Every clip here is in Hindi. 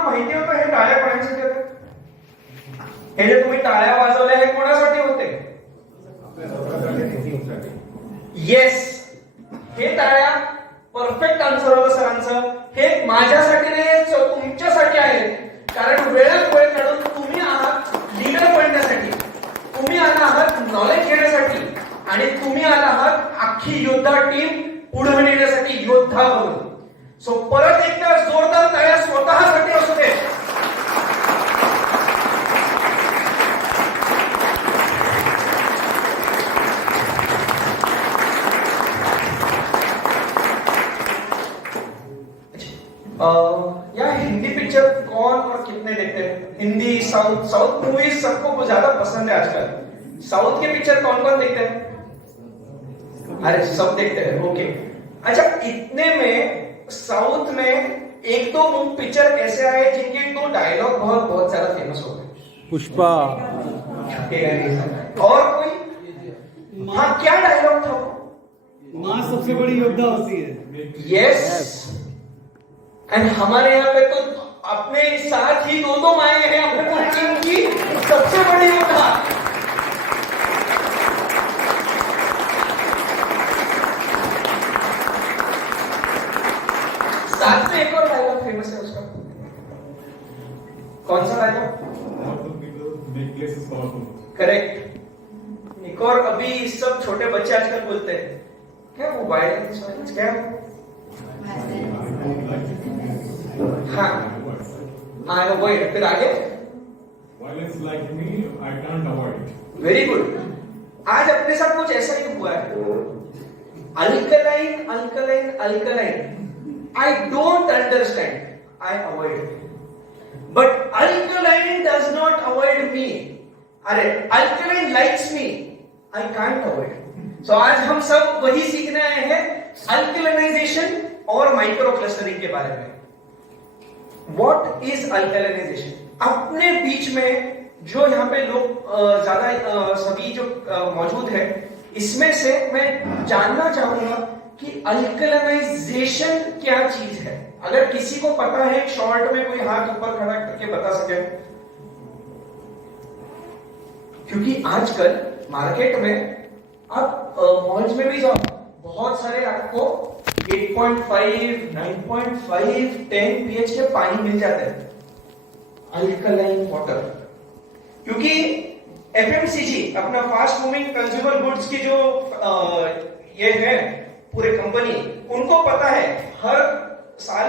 तुम्हाला माहिती होतं हे टाळ्या कोणासाठी होते? हे जे तुम्ही टाळ्या वाजवल्या हे कोणासाठी होते? येस, हे टाळ्या परफेक्ट आन्सर होतं सरांचं. हे माझ्यासाठी नाही, तुमच्यासाठी आहे. कारण वेळात वेळ काढून तुम्ही आहात लीडर बनण्यासाठी, तुम्ही आला आहात नॉलेज घेण्यासाठी, आणि तुम्ही आला आहात अख्खी योद्धा टीम पुढे नेण्यासाठी योद्धा बनून. सो परत एकदा जोरदार टाळ्या स्वतःसाठी असू दे. या हिंदी पिक्चर कौन और कितने देखते हैं? हिंदी, साउथ, साउथ मूवीज सबको ज्यादा पसंद है आजकल. साउथ के पिक्चर कौन कौन देखते हैं? अरे सब देखते हैं, ओके. अच्छा, इतने में साउथ में एक दो पिक्चर ऐसे आए जिनके दो डायलॉग बहुत ज्यादा फेमस हो गए. पुष्पा. और कोई? हाँ, क्या डायलॉग था? माँ सबसे बड़ी योद्धा होती है. यस. एंड हमारे यहाँ पे तो अपने साथ ही दो माए हैं अपने टीम की सबसे बड़ी योद्धा. साथ में एक और डायलॉग फेमस है उसका. कौन सा डायलॉग? करेक्ट. एक और अभी सब छोटे बच्चे आजकल बोलते हैं, क्या वो वायलेंस क्या? हाँ, आई अवॉइड. फिर आगे Violence like me, I can't avoid. Very good. आज अपने साथ कुछ ऐसा ही हुआ है. Alkaline alkaline alkaline. I don't understand. I avoid. But alkaline does not avoid me. अरे alkaline likes me. I can't avoid. So आज हम सब वही सीखने आए हैं, अल्कलाइनाइजेशन और माइक्रो क्लस्टरिंग के बारे में. What is alkalinization? अपने बीच में जो यहाँ पे लोग ज्यादा सभी जो मौजूद है, इसमें से मैं जानना चाहूंगा कि अल्कलाइनाइजेशन क्या चीज है. अगर किसी को पता है, शॉर्ट में कोई हाथ ऊपर खड़ा करके बता सके. क्योंकि आजकल मार्केट में आप मॉल्स में भी जाओ, बहुत सारे आपको 8.5, 9.5, 10 pH के पानी मिल जाते हैं, अल्कलाइन वाटर. क्योंकि एफएमसीजी अपना फास्ट मूविंग कंज्यूमर गुड्स की जो ये है पूरे कंपनी, उनको पता है हर साल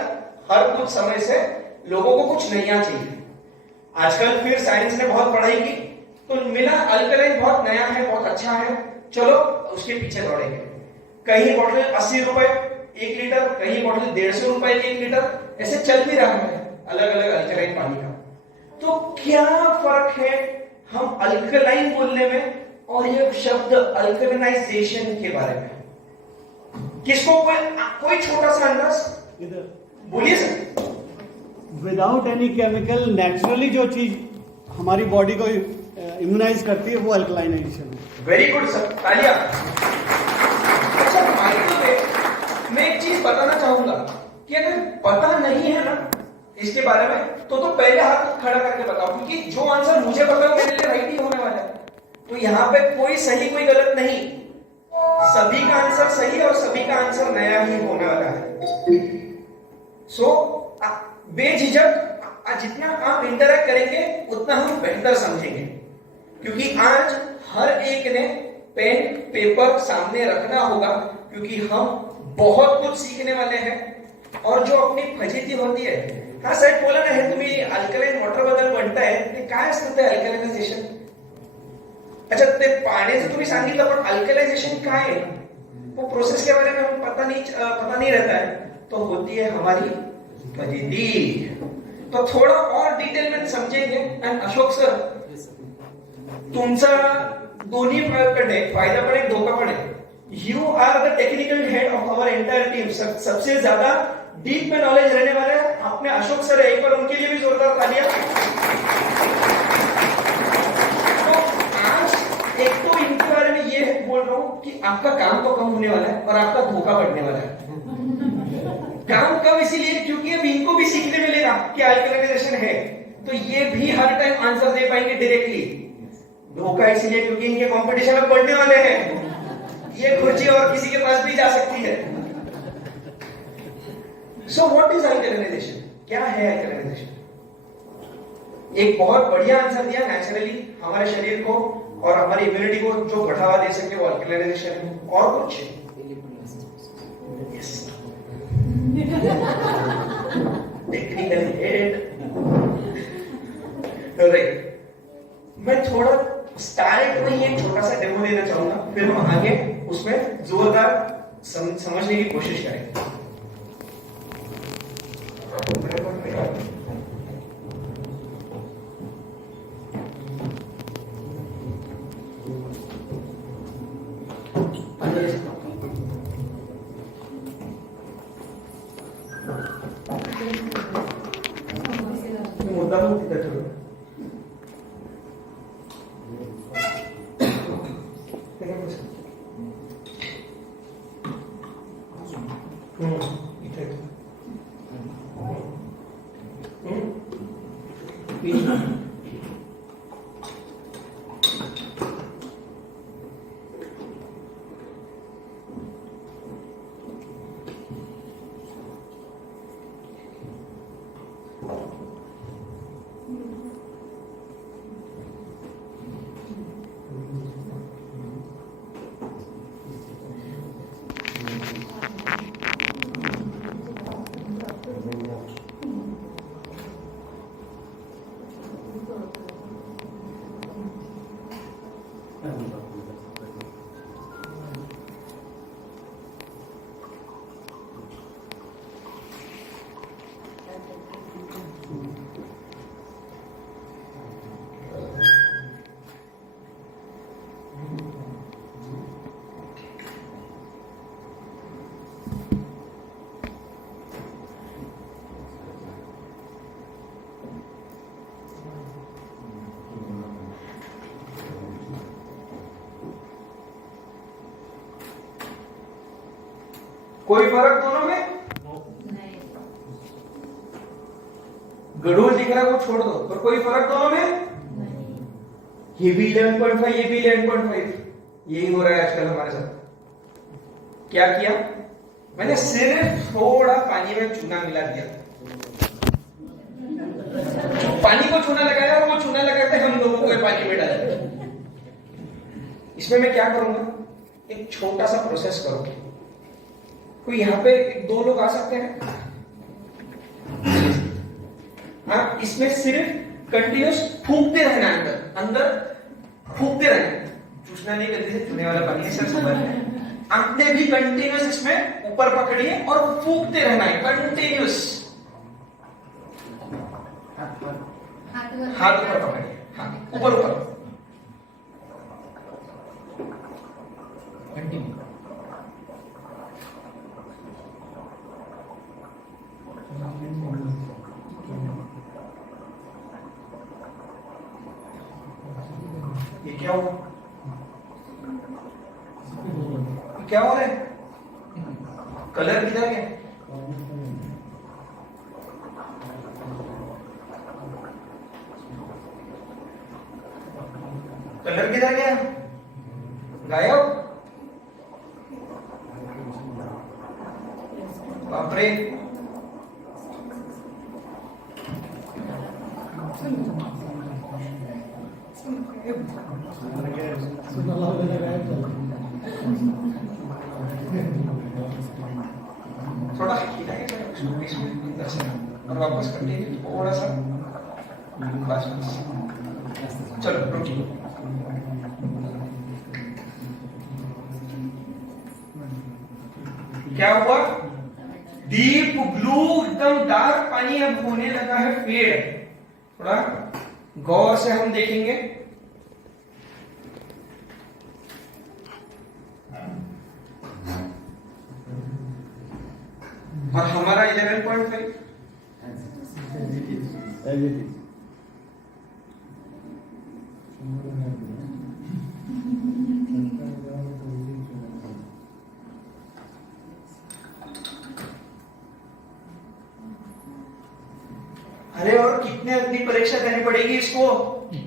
हर कुछ समय से लोगों को कुछ नया चाहिए. आजकल फिर साइंस ने बहुत पढ़ाई की तो मिला अल्कलाइन बहुत नया है, बहुत अच्छा है, चलो उसके पीछे दौड़ेंगे. कहीं बॉटल 80 रुपए 1 लीटर, कहीं बॉटल 150 रुपए 1 लीटर, ऐसे चल भी रहा है अलग अलग अल्कलाइन पानी का. तो क्या फर्क है हम अल्कलाइन बोलने में और ये शब्द अल्कलाइनाइजेशन के बारे में? किसको कोई छोटा सा अंदाज बोलिए sir. Without any chemical naturally जो चीज हमारी बॉडी को इम्यूनाइज करती है वो अल्कलाइनाइजेशन है. वेरी गुड सर, तालियां. अच्छा, मैं एक चीज बताना चाहूंगा कि अगर पता नहीं है ना इसके बारे में तो पहले हाथ खड़ा करके बताओ, क्योंकि जो आंसर मुझे पता है मेरे लिए राइट ही होने वाला है. तो यहाँ पे कोई सही कोई गलत नहीं, सभी का आंसर सही और सभी का आंसर नया ही होने वाला है. सो बेझिझक जितना आप इंटरेक्ट करेंगे उतना हम बेहतर समझेंगे, क्योंकि आज हर एक ने पेन पेपर सामने रखना होगा, क्योंकि हम बहुत कुछ सीखने वाले हैं. और जो अपनी फजिती होती है, हा साहेब बोला ना, हे तुम्ही अल्कलाइन वॉटर बद्दल म्हणताय, ते काय असतं ते अल्कलाइनायझेशन? अच्छा, ते पाण्याचं तुम्ही सांगितलं, पण अल्कलाइनायझेशन काय है? वो प्रोसेस के बारे में हमें पता नहीं रहता है. तो होती है हमारी फजिती. तो थोड़ा और डिटेल में समझेंगे. एंड अशोक सर, तुमचा दोन्ही कडे फायदा पण है, धोका पण है. You are the technical head of our entire team. सबसे ज्यादा डीप में नॉलेज रहने वाले अपने अशोक सर है, एक बार उनके लिए भी जोरदार तालियां. तो आज एक तो इनके बारे में ये बोल रहा हूं कि आपका काम तो कम होने वाला है और आपका धोखा बढ़ने वाला है. काम कम इसीलिए क्योंकि अब इनको भी सीखने मिलेगा कि अल्कलाइजेशन है, तो ये भी हर टाइम आंसर दे पाएंगे डायरेक्टली। धोखा इसलिए क्योंकि इनके कंपटीशन में पढ़ने वाले हैं, ये कुर्सी और किसी के पास भी जा सकती है। So what is alkalization? क्या है अल्कलाइजेशन? एक बहुत बढ़िया आंसर दिया, नेचुरली हमारे शरीर को और हमारी इम्यूनिटी को जो बढ़ावा दे सके वो अल्कलाइजेशन है। और कुछ? Technical head. मैं थोड़ा स्टार्ट में ही एक छोटा सा डेमो देना चाहूंगा, फिर हम आगे उसमें जोरदार समझने की कोशिश करेंगे। मुद्दा कोई फर्क दोनों में? गड़ूर दिख रहा है वो छोड़ दो, पर कोई फर्क दोनों में? ये भी 11.5, ये भी 11.5। यही हो रहा है आजकल हमारे साथ। क्या किया मैंने? सिर्फ थोड़ा पानी में चूना मिला दिया। पानी को चूना लगाया और वो चूना लगाते हम लोगों को पानी में डाला। इसमें मैं क्या करूंगा? एक छोटा सा प्रोसेस करूंगा। कोई यहाँ पे दो लोग आ सकते हैं? हाँ, इसमें सिर्फ कंटिन्यूस फूंकते रहना, अंदर अंदर फूंकते रहना, चूसना नहीं करते थे, चूने वाला पानी से समझ। आपने भी कंटिन्यूस इसमें ऊपर पकड़िए और फूंकते रहना है, कंटिन्यूस। हाथ ऊपर पकड़िए, हाँ ऊपर ऊपर कंटिन्यू। ये क्या हुआ? क्या हो रहा है? कलर किधर गया? कलर किधर गया? गायब? बाप रे। थोड़ा हिलाएगा अंदर से और वापस कंटिन्यू थोड़ा सा, बस बस। चलो रुकिए। क्या हुआ? डीप ब्लू एकदम डार्क पानी अब होने लगा है फेड। थोड़ा गौर से हम देखेंगे। और हमारा 11.5 अरे और कितने अग्नि परीक्षा देनी पड़ेगी इसको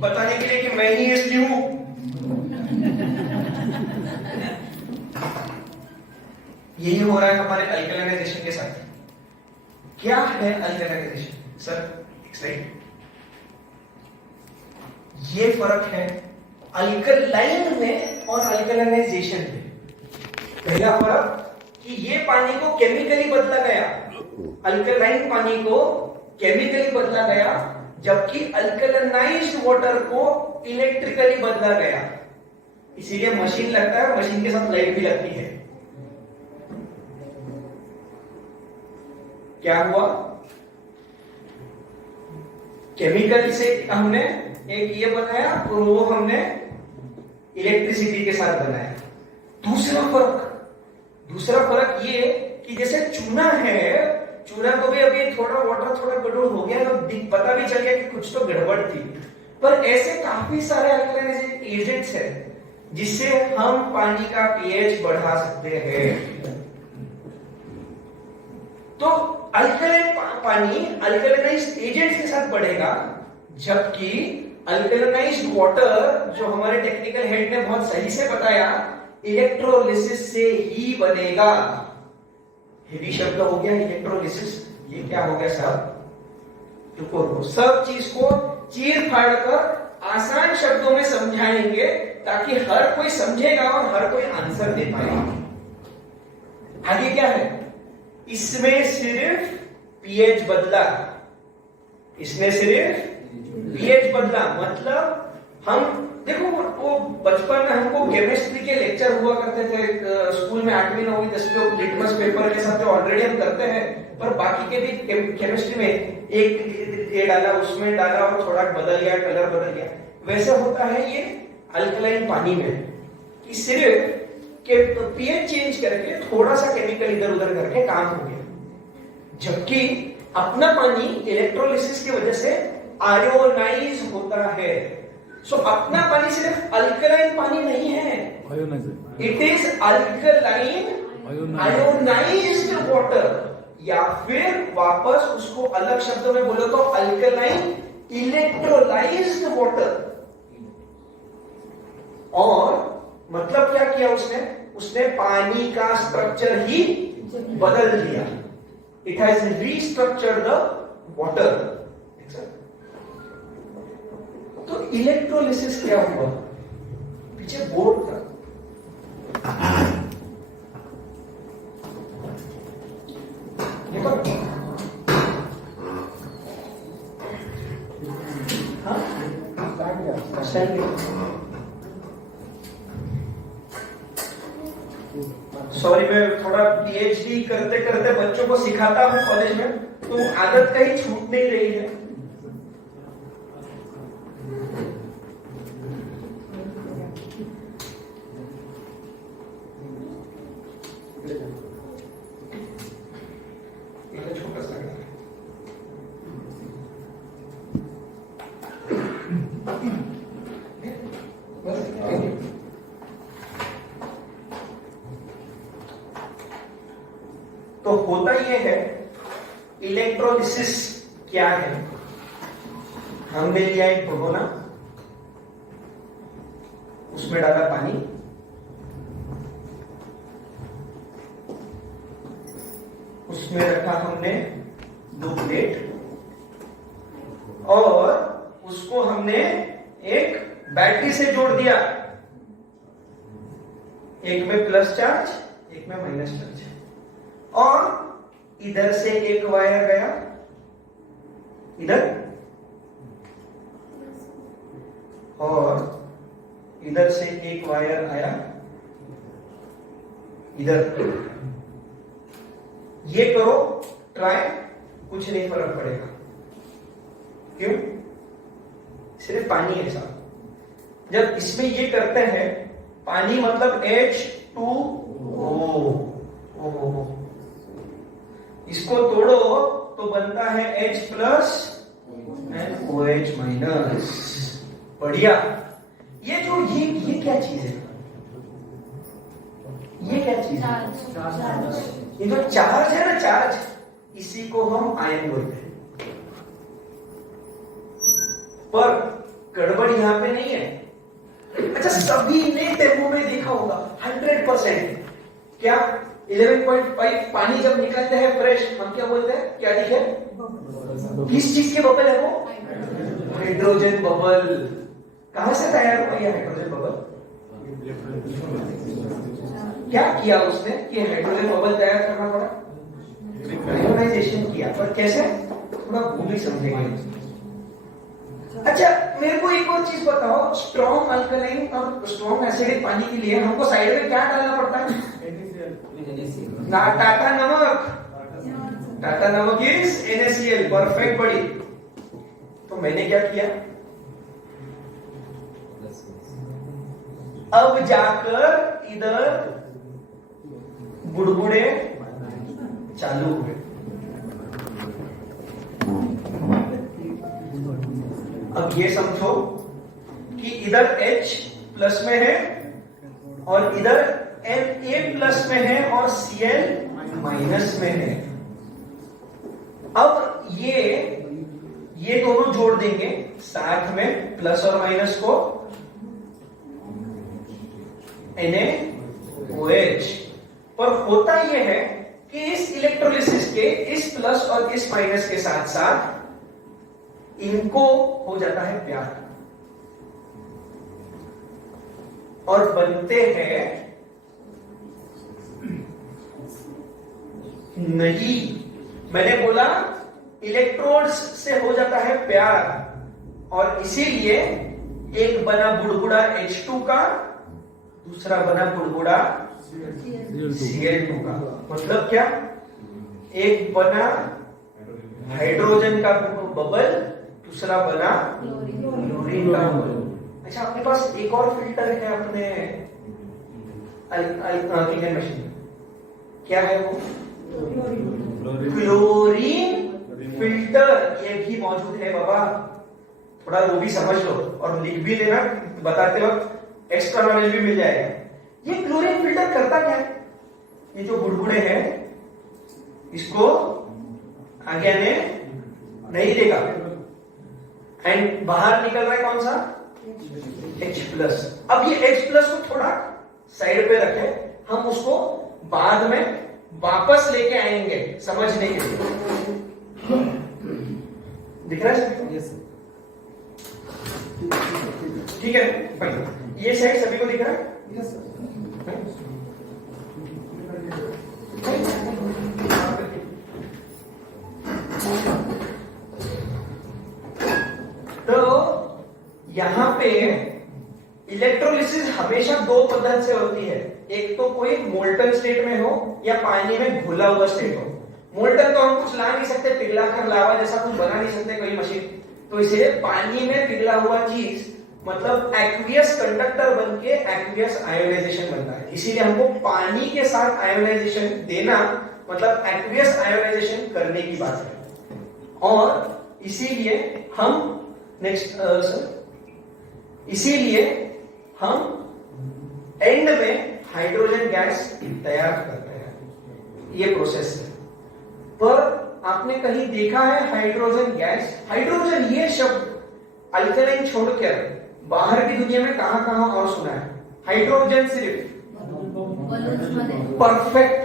बताने के लिए कि मैं ही इसलिए हूं। यही हो रहा है हमारे अल्कलाइनेजेशन के साथ। क्या है अल्कलाइनेजेशन? सर एक स्लाइड। ये फर्क है अल्कलाइन में और अल्कलाइनेजेशन में। पहला फर्क कि ये पानी को केमिकली बदला गया, अल्कलाइन पानी को केमिकली बदला गया, जबकि अल्कलाइज्ड वाटर को इलेक्ट्रिकली बदला गया। इसीलिए मशीन लगता है, मशीन के साथ लाइट भी लगती है। क्या हुआ? केमिकल से हमने एक ये बनाया और वो हमने इलेक्ट्रिसिटी के साथ बनाया। दूसरा फर्क ये कि जैसे चूना है, चूना को भी अभी थोड़ा वाटर थोड़ा गड़बड़ हो गया तो पता भी चल गया कि कुछ तो गड़बड़ थी, पर ऐसे काफी सारे अल्कलाइन एजेंट्स हैं जिससे हम पानी का पीएच बढ़ा सकते हैं। तो अल्कलाइन पानी अल्कलाइज्ड एजेंट्स के साथ बढ़ेगा, जबकि अल्कलाइज्ड वाटर जो हमारे टेक्निकल हेड ने बहुत सही से बताया इलेक्ट्रोलिसिस से ही बनेगा। हेवी शब्द हो गया इलेक्ट्रोलिसिस, ये क्या हो गया साहब? रुको, सब चीज को चीर फाड़ कर आसान शब्दों में समझाएंगे ताकि हर कोई समझेगा और हर कोई आंसर दे पाएगा। आगे क्या है? इसमें सिर्फ पीएच बदला, इसमें सिर्फ पीएच बदला। मतलब हम देखो, वो बचपन में हमको केमिस्ट्री के लेक्चर हुआ करते थे स्कूल में 8वीं 9वीं 10वीं लिटमस पेपर के साथ ऑलरेडी हम करते हैं, पर बाकी के भी केमिस्ट्री में एक ये डाला उसमें डाला और थोड़ा बदल गया, कलर बदल गया। वैसे होता है ये अल्कलाइन पानी में कि सिर्फ के पीएच चेंज करके थोड़ा सा केमिकल इधर उधर करके काम हो गया, जबकि अपना पानी इलेक्ट्रोलिसिस की वजह से आयोनाइज होता है। सो अपना पानी सिर्फ अल्कलाइन पानी नहीं है, it is alkaline ionised water, या फिर वापस उसको अलग शब्दों में बोलो तो अल्कलाइन इलेक्ट्रोलाइज्ड वाटर। और मतलब क्या किया उसने पानी का स्ट्रक्चर ही बदल दिया। It has restructured the water. तो इलेक्ट्रोलिसिस क्या हुआ? पीछे बोर्ड था, सॉरी, मैं थोड़ा पीएचडी करते करते बच्चों को सिखाता हूं कॉलेज में, तो आदत कहीं छूट नहीं रही है। तो होता यह है, इलेक्ट्रोलिसिस क्या है? हमने लिया एक भगोना, उसमें डाला पानी, उसमें रखा हमने 2 प्लेट और उसको हमने एक बैटरी से जोड़ दिया, एक में प्लस चार्ज एक में माइनस चार्ज, और इधर से एक वायर गया इधर और इधर से एक वायर आया इधर। ये करो ट्राई, कुछ नहीं फर्क पड़ेगा। क्यों? सिर्फ पानी है साहब। जब इसमें ये करते हैं, पानी मतलब H2O, इसको तोड़ो तो बनता है H plus and OH minus. बढ़िया। ये जो ये क्या चीज है? ये क्या चीज है? ये जो चार्ज है ना, चार्ज, इसी को हम आयन बोलते हैं। पर गड़बड़ यहां पे नहीं है। अच्छा, सभी ने टेम्पो में देखा होगा 100%। क्या 11.5 पानी जब निकलते हैं फ्रेश, हम क्या बोलते हैं, क्या दिखे? किस चीज के बबल है वो? Hydrogen bubble. कहां से तैयार हुआ ये हाइड्रोजन बबल? क्या किया उसने कि हाइड्रोजन बबल तैयार करना पड़ा? आयोनाइजेशन किया। पर कैसे? थोड़ा भूल समझेंगे। अच्छा, मेरे को एक और चीज बताओ, स्ट्रॉन्ग अल्कलाइन और स्ट्रॉन्ग एसिडिक पानी के लिए हमको साइड में क्या डालना पड़ता है? टाटा नमक। टाटा नमक इज NaCl, परफेक्ट बड़ी। तो मैंने क्या किया, अब जाकर इधर बुड़बुड़े चालू हुए। अब ये समझो कि इधर H प्लस में है और इधर Na प्लस में है और Cl माइनस में है। अब ये दोनों जोड़ देंगे साथ में, प्लस और माइनस को, NaOH। पर होता यह है कि इस इलेक्ट्रोलिसिस के इस प्लस और इस माइनस के साथ साथ इनको हो जाता है प्यार और बनते हैं नहीं। मैंने बोला इलेक्ट्रोड्स से हो जाता है प्यार और इसीलिए एक बना बुड़बुड़ा H2 का, दूसरा बना बुड़बुड़ा Cl2 का। मतलब क्या? एक बना हाइड्रोजन का बबल, दूसरा बना क्लोरीन का बबल। अच्छा, अपने पास एक और फिल्टर है अपने किचन मशीन। क्या है वो? Chlorine filter. ये भी मौजूद है बाबा, थोड़ा वो भी समझ लो और लिख भी लेना, बताते वक्त एक्स्ट्रा नॉलेज भी मिल जाएगा। ये क्लोरीन फिल्टर करता क्या है? ये जो बुड़बुड़े हैं इसको आगे आने नहीं देगा एंड बाहर निकल रहा है कौन सा? H+। अब ये H+ को थोड़ा साइड पे रखे, हम उसको बाद में वापस लेके आएंगे समझने के लिए। दिख रहा है? यस। ठीक है, फाइन। ये साइड सभी को दिख रहा है? Yes sir. तो यहां पे इलेक्ट्रोलिसिस हमेशा दो पद्धति से होती है। एक तो कोई मोल्टन स्टेट में हो या पानी में घुला हुआ स्टेट हो। मोल्टन तो हम कुछ ला नहीं सकते, पिघला कर लावा जैसा कुछ बना नहीं सकते कोई मशीन, तो इसलिए पानी में पिघला हुआ चीज मतलब एक्वियस कंडक्टर बन के एक्वियस आयोनाइजेशन बनता है। इसीलिए हमको पानी के साथ आयोनाइजेशन देना मतलब एक्वियस आयोनाइजेशन करने की बात है। और इसीलिए हम इसीलिए हम एंड में हाइड्रोजन गैस तैयार करते हैं। ये प्रोसेस है। पर आपने कहीं देखा है हाइड्रोजन गैस? हाइड्रोजन ये शब्द अल्कलाइन छोड़कर बाहर की दुनिया में कहां और सुना है? हाइड्रोजन सिर्फ परफेक्ट।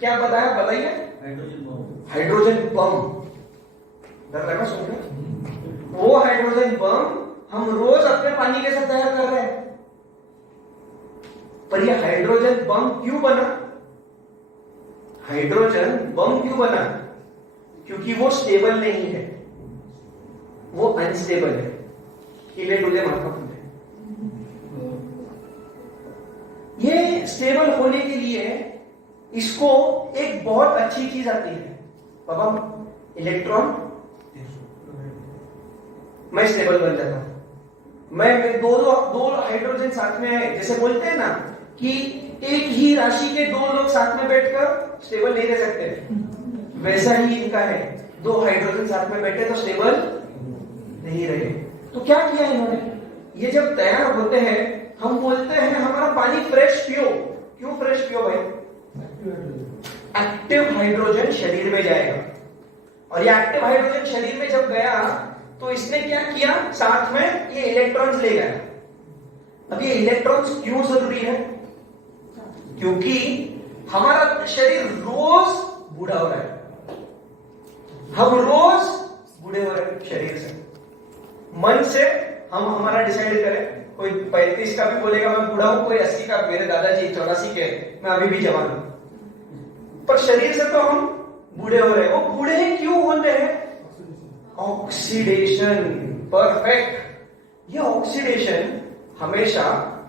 क्या बताया, बताइए? Hydrogen bomb. डर लगा सुनने? वो हाइड्रोजन बम हम रोज अपने पानी के साथ तैयार कर रहे हैं। पर ये हाइड्रोजन बम क्यों बना? हाइड्रोजन बम क्यों बना? क्योंकि वो स्टेबल नहीं है, वो अनस्टेबल है। हिले डुले माथा फूले। ये स्टेबल होने के लिए इसको एक बहुत अच्छी चीज आती है बाबा, इलेक्ट्रॉन। मैं स्टेबल बन जाता हूं। मैं दो हाइड्रोजन साथ में आए, जैसे बोलते हैं ना कि एक ही राशि के दो लोग साथ में बैठकर स्टेबल नहीं रह सकते, वैसा ही इनका है। दो हाइड्रोजन साथ में बैठे तो स्टेबल नहीं रहे। तो क्या किया इन्होंने? ये जब तैयार होते हैं हम बोलते हैं हमारा पानी फ्रेश पियो। क्यों फ्रेश पियो भाई? एक्टिव हाइड्रोजन शरीर में जाएगा और ये एक्टिव हाइड्रोजन शरीर में जब गया तो इसने क्या किया, साथ में ये इलेक्ट्रॉन्स ले गया। अब ये इलेक्ट्रॉन्स क्यों जरूरी है? क्योंकि हमारा शरीर रोज बूढ़ा हो रहा है, हम रोज बूढ़े हो रहे हैं शरीर से। मन से हम हमारा डिसाइड करें, कोई 35 का भी बोलेगा मैं बूढ़ा हूं, कोई 80 का, मेरे दादाजी 84 के, मैं अभी भी जवान हूं। पर शरीर से तो हम बूढ़े हो रहे हैं। वो बूढ़े क्यों हो रहे हैं? ऑक्सीडेशन। परफेक्ट। ये ऑक्सीडेशन हमेशा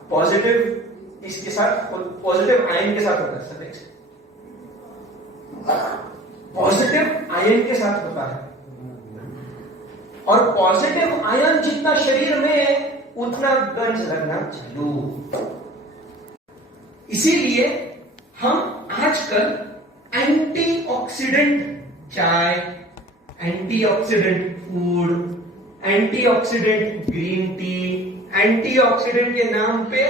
पॉजिटिव इसके साथ, पॉजिटिव आयन के साथ होता है। सब पॉजिटिव आयन के साथ होता है, और पॉजिटिव आयन जितना शरीर में है उतना गंज लगना चालू। इसीलिए हम आजकल एंटीऑक्सीडेंट चाय, antioxidant food, antioxidant green tea, antioxidant के नाम पे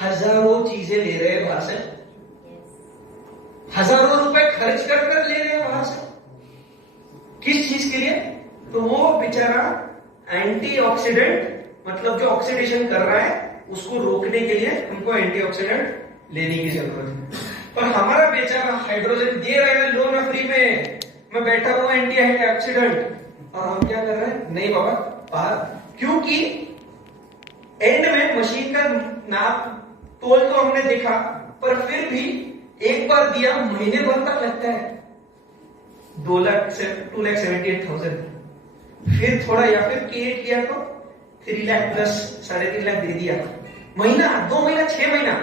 हजारों चीजें ले रहे हैं बाहर से, हजारों रुपए खर्च कर कर ले रहे हैं बाहर से। किस चीज के लिए? तो वो बेचारा एंटीऑक्सीडेंट, मतलब जो ऑक्सीडेशन कर रहा है उसको रोकने के लिए हमको एंटीऑक्सीडेंट लेने की जरूरत है। पर हमारा बेचारा हाइड्रोजन दे रहे हैं लोन फ्री में, मैं बैठा हुआ एंटीऑक्सीडेंट, और हम क्या कर रहे हैं? नहीं बाबा बाहर। क्योंकि एंड में मशीन का नाप तोल तो हमने देखा, पर फिर भी एक बार दिया महीने भर तक लगता है 2,78,000। फिर थोड़ा या फिर K8 लिया तो 3 लाख प्लस 3.5 लाख दे दिया। महीना, 2 महीना, 6 महीना,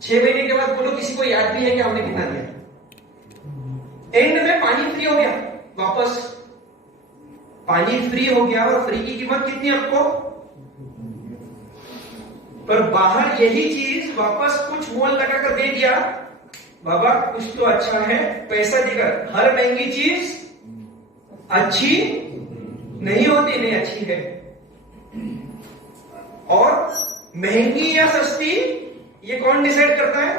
6 महीने के बाद बोलो किसी को याद भी है कि हमने कितना दिया। एंड में पानी फ्री हो गया, वापस पानी फ्री हो गया, और फ्री की कीमत कितनी आपको? पर बाहर यही चीज वापस कुछ मोल लगा कर दे दिया, बाबा कुछ तो अच्छा है, पैसा देकर। हर महंगी चीज अच्छी नहीं होती, नहीं अच्छी है। और महंगी या सस्ती ये कौन डिसाइड करता है?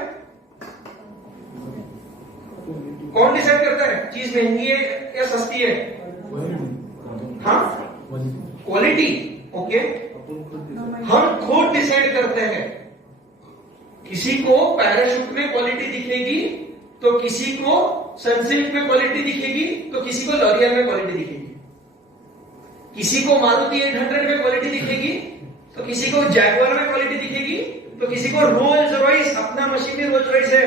कौन डिसाइड करता है चीज महंगी है या सस्ती है? हाँ, क्वालिटी। ओके, हम खुद डिसाइड करते हैं। किसी को पैराशूट में क्वालिटी दिखेगी, तो किसी को सनसिल्क में क्वालिटी दिखेगी, तो किसी को लॉरियल में क्वालिटी दिखेगी। किसी को मारुति 800 में क्वालिटी दिखेगी, तो किसी को जैगवार में क्वालिटी दिखेगी, तो किसी को रोल्स रॉयस, अपना मशीन में रोल्स रॉयस है,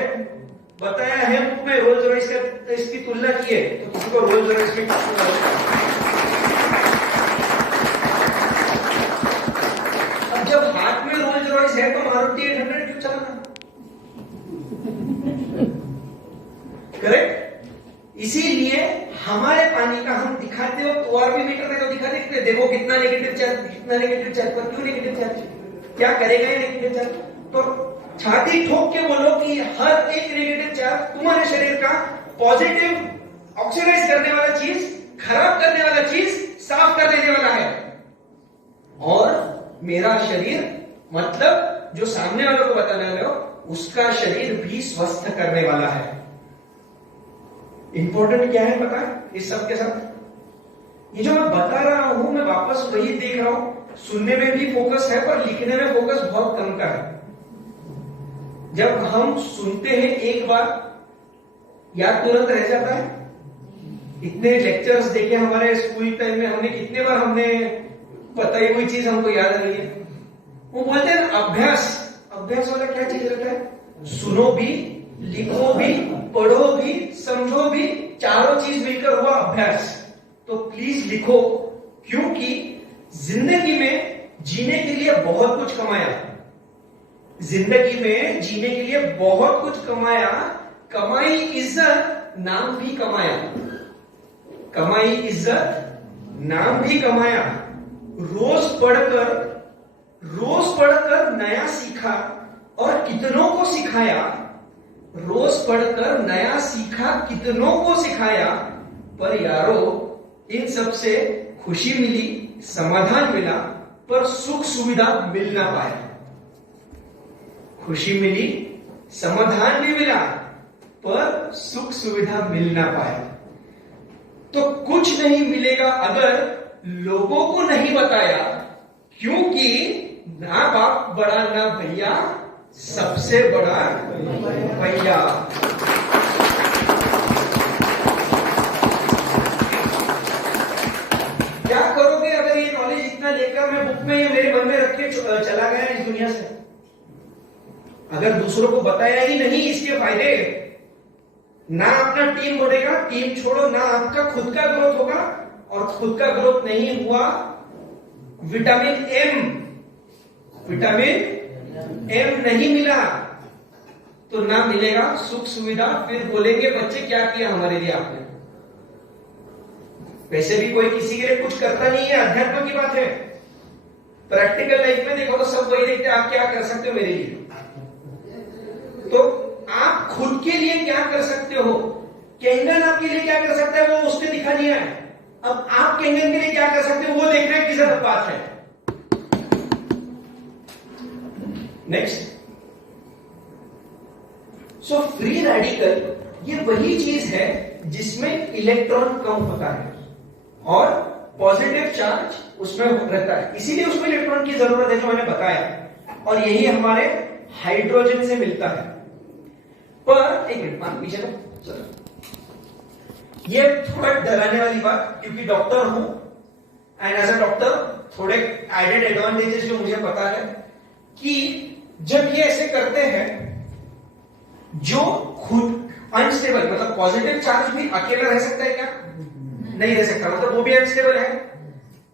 बताया है बुक में, रोल्स रॉयस का इसकी तुलना की है, तो किसी को रोल्स रॉयस में। अब जब हाथ में रोल्स रॉयस है तो मारुति 800 क्यों चलाना? करेक्ट। इसीलिए हमारे पानी का हम दिखाते हो तो और भी मीटर में तो दिखा देखते, देखो कितना नेगेटिव चार्ज, कितना नेगेटिव चार्ज। पर क्यों नेगेटिव चार्ज? क्या करेगा ये नेगेटिव चार्ज? तो छाती ठोक के बोलो कि हर एक नेगेटिव चार्ज तुम्हारे शरीर का पॉजिटिव ऑक्सीडाइज करने वाला चीज, खराब करने वाला चीज साफ कर देने वाला है। और मेरा शरीर, मतलब जो सामने वालों को बताने वाले हो, उसका शरीर भी स्वस्थ करने वाला है। इंपॉर्टेंट क्या है पता है इस सब के साथ? ये जो मैं बता रहा हूं, मैं वापस वही देख रहा हूं, सुनने में भी फोकस है पर लिखने में फोकस बहुत कम का है। जब हम सुनते हैं एक बार, याद तुरंत रह जाता है। इतने लेक्चर्स देखे हमारे स्कूल टाइम में, हमने कितने बार हमने पता ही कोई चीज हमको याद रही है। वो बोलते हैं अभ्यास। अभ्यास वाला क्या चीज रहता है? सुनो भी, लिखो भी, पढ़ो भी, समझो भी, चारों चीज मिलकर हुआ अभ्यास। तो प्लीज लिखो, क्योंकि जिंदगी में जीने के लिए बहुत कुछ कमाया, जिंदगी में जीने के लिए बहुत कुछ कमाया, कमाई इज्जत, नाम भी कमाया, कमाई इज्जत, नाम भी कमाया। रोज पढ़कर नया सीखा और कितनों को सिखाया, रोज पढ़कर नया सीखा, कितनों को सिखाया। पर यारो इन सब से खुशी मिली, समाधान मिला, पर सुख सुविधा मिल ना पाया। खुशी मिली, समाधान भी मिला, पर सुख सुविधा मिल ना पाया। तो कुछ नहीं मिलेगा अगर लोगों को नहीं बताया, क्योंकि ना बाप बड़ा ना भैया, सबसे बड़ा भैया। क्या करोगे अगर ये नॉलेज इतना लेकर मैं बुक में ये मेरे मन में रख के चला गया इस दुनिया से? अगर दूसरों को बताया ही नहीं इसके फायदे, ना अपना टीम बढ़ेगा, टीम छोड़ो, ना आपका खुद का ग्रोथ होगा, और खुद का ग्रोथ नहीं हुआ, विटामिन एम नहीं मिला तो ना मिलेगा सुख सुविधा। फिर बोलेंगे बच्चे क्या किया हमारे लिए आपने। वैसे भी कोई किसी के लिए कुछ करता नहीं है, अध्यात्म की बात है। प्रैक्टिकल लाइफ में देखो तो सब वही देखते हैं, आप क्या कर सकते हो मेरे लिए। तो आप खुद के लिए क्या कर सकते हो, केंगन आपके लिए क्या कर सकता है वो उसने दिखा दिया है। अब आप केंगन के लिए क्या कर सकते हो वो देखना है, किस तरह बात है। नेक्स्ट, सो फ्री रेडिकल ये वही चीज है जिसमें इलेक्ट्रॉन कम होता है और पॉजिटिव चार्ज उसमें रहता है, इसीलिए उसमें इलेक्ट्रॉन की जरूरत है जो मैंने बताया, और यही हमारे हाइड्रोजन से मिलता है। पर एक मिनट मान पीछे चलो, ये थोड़ा डराने वाली बात, क्योंकि डॉक्टर हूं एंड एज अ डॉक्टर थोड़े एडेड एडवांटेजेस जो मुझे पता है कि जब ये ऐसे करते हैं, जो खुद अनस्टेबल, मतलब पॉजिटिव चार्ज भी अकेला रह सकता है क्या? नहीं रह सकता, मतलब वो भी अनस्टेबल है।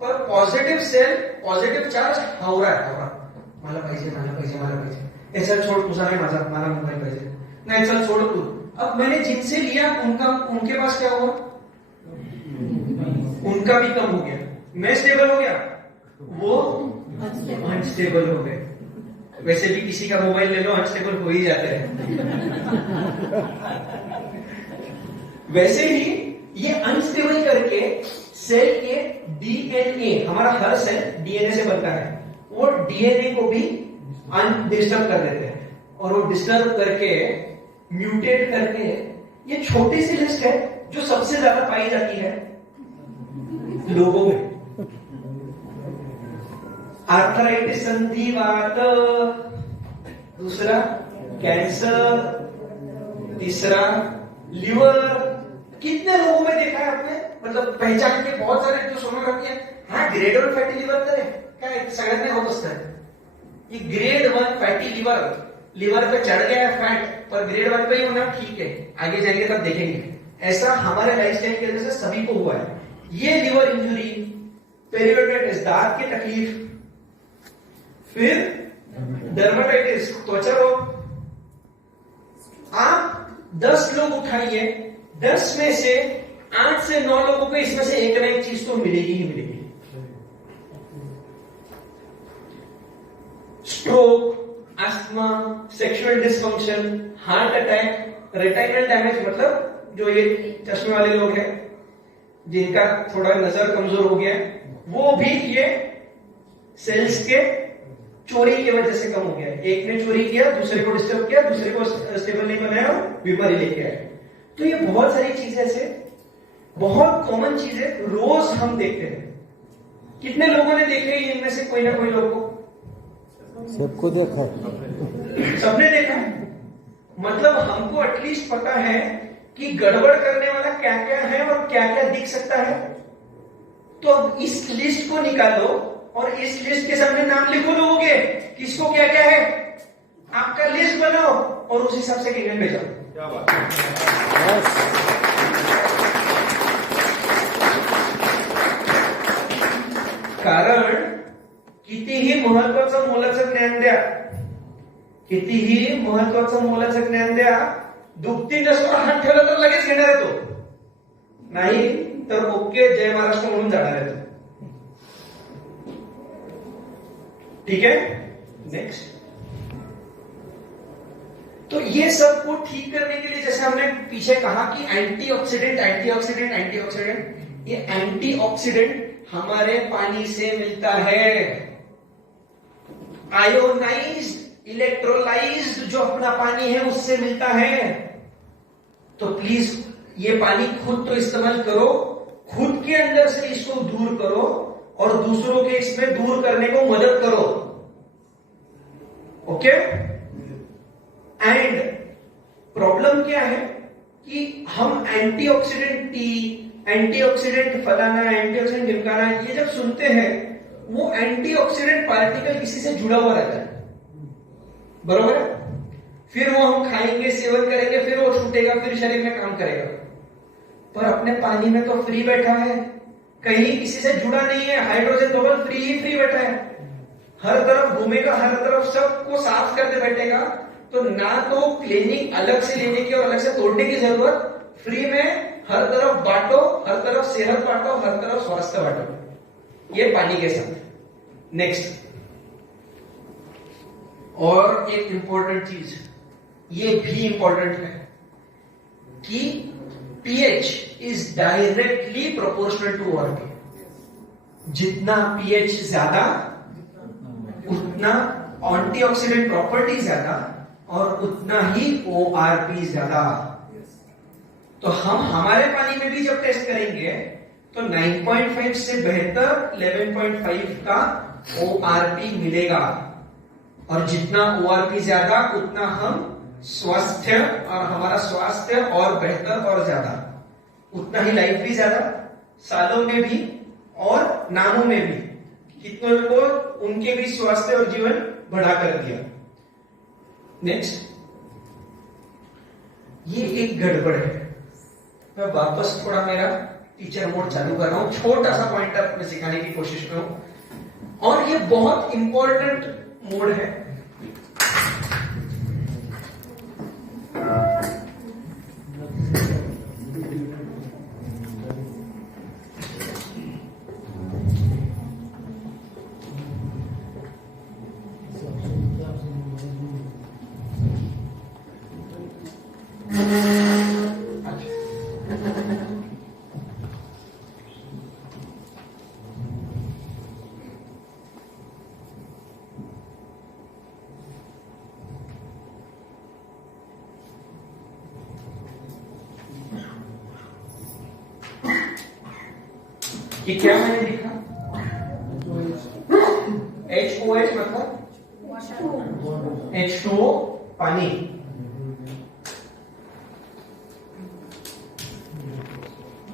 पर positive cell, positive charge Howrah है, मला पाहिजे, ऐसा छोड़, तुझा नाही माझा, मला मोबाईल पाहिजे, नहीं चल छोड़ तू। अब मैंने जिनसे लिया उनके पास क्या हुआ? उनका भी कम हो गया, मैं स्टेबल हो गया, वो अनस्टेबल हो गए। वैसे भी किसी का मोबाइल ले लो अनस्टेबल हो ही जाते हैं। वैसे ही ये अनस्टेबल करके सेल के डीएनए, हमारा हर सेल डीएनए से बनता है, वो डीएनए को भी डिस्टर्ब कर देते हैं, और वो डिस्टर्ब करके म्यूटेट करके, ये छोटी सी लिस्ट है जो सबसे ज्यादा पाई जाती है लोगों में। आर्थराइटिस, संधिवात, दूसरा कैंसर, तीसरा लिवर। कितने लोगों में देखा है आपने, मतलब पहचान के बहुत सारे जो सोनोग्राफी है, हाँ ग्रेड 1 फैटी लिवर तर काय सगळ्यांना होत असतं। ये ग्रेड 1 फैटी लिवर पे चढ़ गया है फैट, पर ग्रेड 1 पे ही होना ठीक है, आगे जाएंगे तब देखेंगे। ऐसा हमारे लाइफस्टाइल की वजह से सभी को हुआ है। ये लिवर इंजुरी, पेरियोडाइटिस, दांत की तकलीफ, फिर डर्मेटाइटिस, त्वचा रोग। आप 10 लोग उठाइए, 10 में से 8 से 9 लोगों को इसमें से एक ना एक चीज तो मिलेगी ही मिलेगी। Stroke, asthma, sexual dysfunction, heart attack, retinal damage, मतलब जो ये चश्मे वाले लोग हैं जिनका थोड़ा नजर कमजोर हो गया, वो भी ये सेल्स के चोरी की वजह से कम हो गया। एक ने चोरी किया, दूसरे को डिस्टर्ब किया, दूसरे को स्टेबल नहीं बनाया, बीमारी लेके आए। तो ये बहुत सारी चीजें ऐसे बहुत कॉमन चीजें रोज हम देखते हैं। कितने लोगों ने देखे इनमें से कोई ना कोई लोग को? सबको देखा, सबने देखा। मतलब हमको एटलीस्ट पता है कि गड़बड़ करने वाला क्या क्या है और क्या क्या दिख सकता है। तो अब इस लिस्ट को निकालो और इस लिस्ट के सामने नाम लिखो लोगों के, किसको क्या क्या है, आपका लिस्ट बनाओ और उस हिसाब से केंगन भेजो। क्या बात है। कारण कितीही महत्वाचं मोलाचं ज्ञान द्या, कितीही महत्वाचं मोलाचं ज्ञान द्या, दुखती नसवर हात ठेवला तर लगेच घेणार आहे तो, नाही तर ओके जय महाराष्ट्र म्हणून जाणार आहे तो। ठीक है, नेक्स्ट। तो ये सब को ठीक करने के लिए, जैसे हमने पीछे कहा कि एंटीऑक्सीडेंट, एंटीऑक्सीडेंट, एंटीऑक्सीडेंट, ये एंटीऑक्सीडेंट हमारे पानी से मिलता है। आयोनाइज्ड, इलेक्ट्रोलाइज्ड जो अपना पानी है उससे मिलता है। तो प्लीज ये पानी खुद तो इस्तेमाल करो, खुद के अंदर से इसको दूर करो और दूसरों के इसमें दूर करने को मदद करो। ओके? एंड प्रॉब्लम क्या है कि हम एंटीऑक्सीडेंट टी, एंटीऑक्सीडेंट फलाना, एंटीऑक्सीडेंट ढिमकाना, ये जब सुनते हैं वो एंटीऑक्सीडेंट पार्टिकल किसी से जुड़ा हुआ रहता है, बरोबर है? फिर वो हम खाएंगे, सेवन करेंगे, फिर वो छूटेगा, फिर शरीर में काम करेगा। पर अपने पानी में तो फ्री बैठा है, कहीं किसी से जुड़ा नहीं है, हाइड्रोजन बबल फ्री ही फ्री बैठा है, हर तरफ घूमेगा, हर तरफ सबको साफ करते बैठेगा। तो ना तो क्लीनिंग अलग से लेने की और अलग से तोड़ने की जरूरत, फ्री में हर तरफ बांटो, हर तरफ सेहत बांटो, हर तरफ स्वास्थ्य बांटो। ये पानी के साथ। नेक्स्ट, और एक इंपॉर्टेंट चीज, ये भी इंपॉर्टेंट है कि pH is directly proportional to ORP। जितना pH ज्यादा उतना एंटीऑक्सीडेंट प्रॉपर्टी ज्यादा और उतना ही ORP ज्यादा। तो हम हमारे पानी में भी जब टेस्ट करेंगे तो 9.5 से बेहतर 11.5 का ORP मिलेगा, और जितना ORP ज्यादा उतना हम स्वास्थ्य, और हमारा स्वास्थ्य और बेहतर और ज्यादा, उतना ही लाइफ भी ज्यादा, सालों में भी और नामों में भी, कितनों को उनके भी स्वास्थ्य और जीवन बढ़ा कर दिया। नेक्स्ट, ये एक गड़बड़ है। मैं वापस थोड़ा मेरा टीचर मोड चालू कर रहा हूं, छोटा सा पॉइंटर में सिखाने की कोशिश करूं, और ये बहुत इंपॉर्टेंट मोड है। ये क्या मैंने लिखा? HOH मतलब H2O, पानी।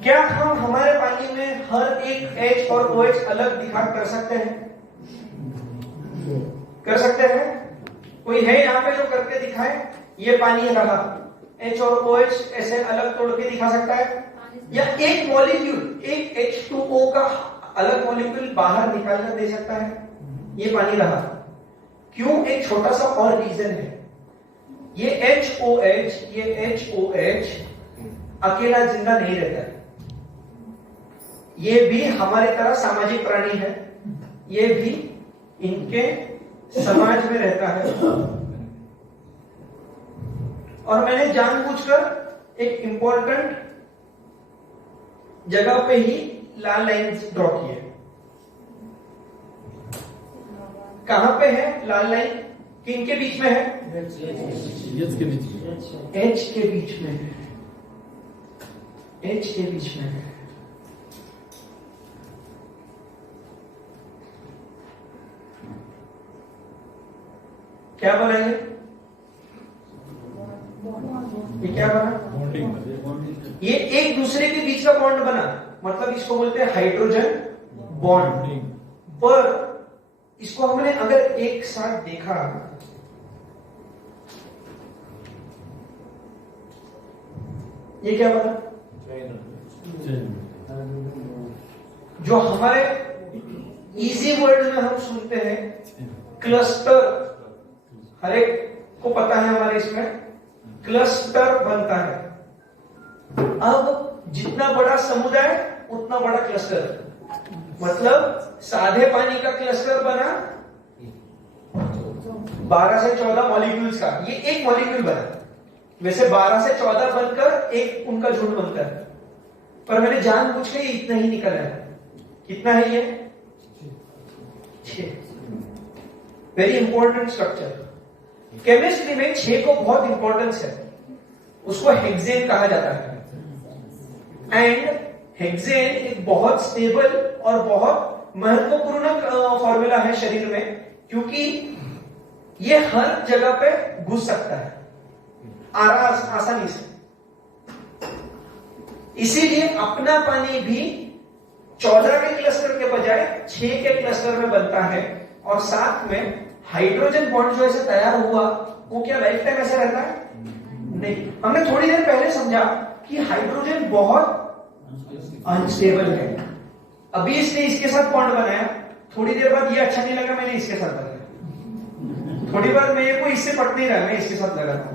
क्या हम हमारे पानी में हर एक H और OH अलग दिखा कर सकते हैं? कर सकते हैं? कोई है यहाँ पे जो करके दिखाए? ये पानी रहा, H और OH ऐसे अलग तोड़ के दिखा सकता है? या एक मॉलिक्यूल, एक H2O का अलग मॉलिक्यूल बाहर निकाल कर दे सकता है? ये पानी रहा। क्यों? एक छोटा सा और रीजन है। ये HOH, ये HOH अकेला जिंदा नहीं रहता है, ये भी हमारे तरह सामाजिक प्राणी है, ये भी इनके समाज में रहता है। और मैंने जानबूझकर एक इंपॉर्टेंट जगह पे ही लाल लाइंस ड्रॉ किए। कहां पे है लाल लाइन? किनके बीच में है? H के बीच में है, H के बीच में है। क्या बना ये क्या बना? ये एक दूसरे के बीच का बॉन्ड बना, मतलब इसको बोलते हैं हाइड्रोजन बॉन्ड। पर इसको हमने अगर एक साथ देखा, ये क्या बना? जो हमारे इजी वर्ड में हम सुनते हैं क्लस्टर, हर एक को पता है हमारे इसमें क्लस्टर बनता है। अब जितना बड़ा समुदाय उतना बड़ा क्लस्टर, मतलब सादे पानी का क्लस्टर बना 12 से 14 मॉलिक्यूल्स का, ये एक मॉलिक्यूल बना। वैसे 12 से 14 बनकर एक उनका झुंड बनता है, पर मैंने जानबूझ के इतना ही निकला है। कितना है ये? 6। Very important structure. केमिस्ट्री में 6 को बहुत इंपॉर्टेंस है, उसको हेक्सेन कहा जाता है। एंड हेक्सेन एक बहुत स्टेबल और बहुत महत्वपूर्ण फॉर्मूला है शरीर में, क्योंकि ये हर जगह पे घुस सकता है आसानी से। इसीलिए अपना पानी भी 14 के क्लस्टर के बजाय 6 के क्लस्टर में बनता है, और साथ में हाइड्रोजन बॉन्ड जो ऐसे तैयार हुआ वो क्या लाइफ टाइम ऐसे रहता है? नहीं। हमने थोड़ी देर पहले समझा कि हाइड्रोजन बहुत अनस्टेबल है। अभी इसने इसके साथ बॉन्ड बनाया, थोड़ी देर बाद ये अच्छा नहीं लगा, मैंने इसके साथ लगाया, थोड़ी बार मेरे को इससे पट नहीं रहा, मैं इसके साथ लगाता।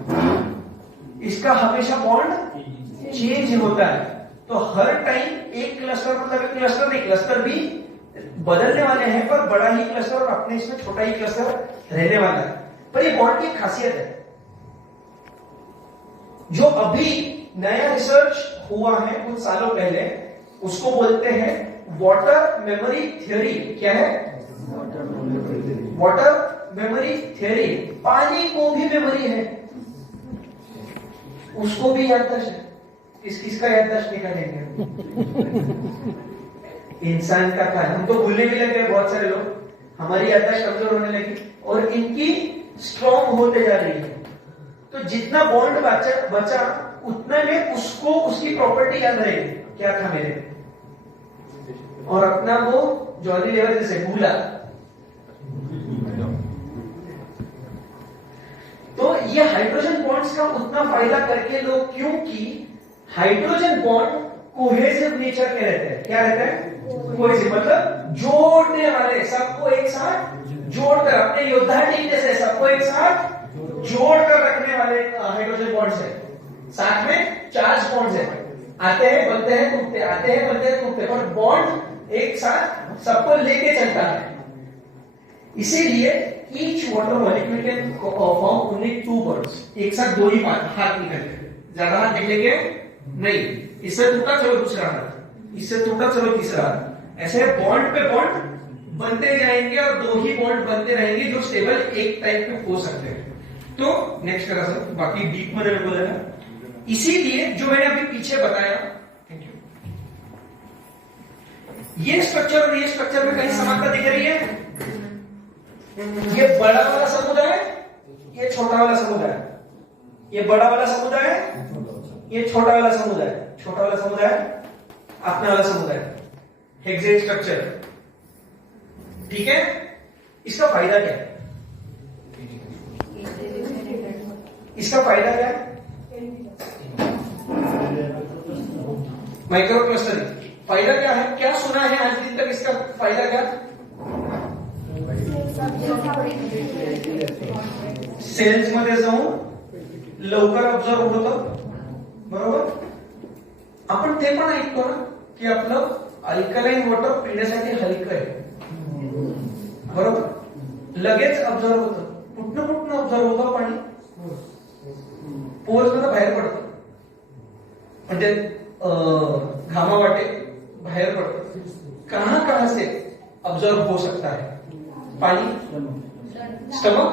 इसका हमेशा बॉन्ड चेंज होता है। तो हर टाइम एक क्लस्टर, मतलब एक क्लस्टर नहीं, क्लस्टर भी बदलने वाले हैं, पर बड़ा ही क्लस्टर और अपने इसमें छोटा ही क्लस्टर रहने वाला है। पर ये बॉन्ड की खासियत है जो अभी नया रिसर्च हुआ है कुछ सालों पहले, उसको बोलते हैं वाटर मेमोरी थ्योरी। क्या है? Water memory theory. पानी को भी मेमोरी है, उसको भी याददाश्त है। किसका याददाश्त निकालेंगे? इंसान का क्या? हम तो भूलने भी लगे बहुत सारे लोग, हमारी याददाश्त कमजोर होने लगी और इनकी स्ट्रॉन्ग होते जा रही है। तो जितना बॉन्ड बचा उतना में उसको उसकी प्रॉपर्टी याद रहेगी, क्या था मेरे, और अपना वो जॉनी लेवर जैसे भूला। तो ये हाइड्रोजन बॉन्ड्स का उतना फायदा करके लोग, क्योंकि हाइड्रोजन बॉन्ड कोहेसिव नेचर के रहते हैं। क्या रहते हैं? कोहेसिव, मतलब जोड़ने वाले, सबको एक साथ जोड़कर, अपने योद्धा टीम जैसे सबको एक साथ जोड़कर रखने वाले हाइड्रोजन बॉन्ड्स है। साथ में चार्ज बॉन्ड्स है, आते हैं बनते हैं टूटते, आते हैं बनते हैं टूटते, और बॉन्ड एक साथ सबको लेके चलता है। इसीलिए each water molecule can form only 2 bonds. एक साथ 2 ही हाथ निकलते, ज्यादा हाथ निकलेंगे नहीं। इससे टूटा चलो दूसरा हाथ, इससे टूटा चलो तीसरा हाथ, ऐसे बॉन्ड पे बॉन्ड बनते जाएंगे और 2 ही बॉन्ड बनते रहेंगे जो स्टेबल एक टाइप में हो सकते हैं। तो नेक्स्ट करा सर, बाकी डीप में मैंने बोला है। इसीलिए जो मैंने अभी पीछे बताया, थैंक यू, ये स्ट्रक्चर और ये स्ट्रक्चर में कहीं समानता दिख रही है? ये बड़ा वाला समुदाय, ये छोटा वाला समुदाय, ये बड़ा वाला समुदाय, ये छोटा वाला समुदाय, छोटा वाला समुदाय, अपना वाला समुदाय, हेक्सेन स्ट्रक्चर। ठीक है? इसका फायदा क्या है? इसका फायदा क्या है? Micro clustering. फायदा क्या है? क्या सुना है आज दिन तक इसका फायदा क्या? सेल्स मध्ये जाऊन लवकर ऑब्झर्व होतं, बरोबर? आपण ते पण ऐकतो ना की आपलं अल्कलाइन वॉटर पिण्यासाठी हलकं आहे, बरोबर? लगेच ऑब्झर्व होतं, कुठनं ऑब्झर्व होतं पाणी, पोर्स मध्ये बाहेर पडतं, म्हणजे घामा वाटे बाहर पड़ता, कहां से ऑब्जर्व हो सकता है पानी? स्टमक।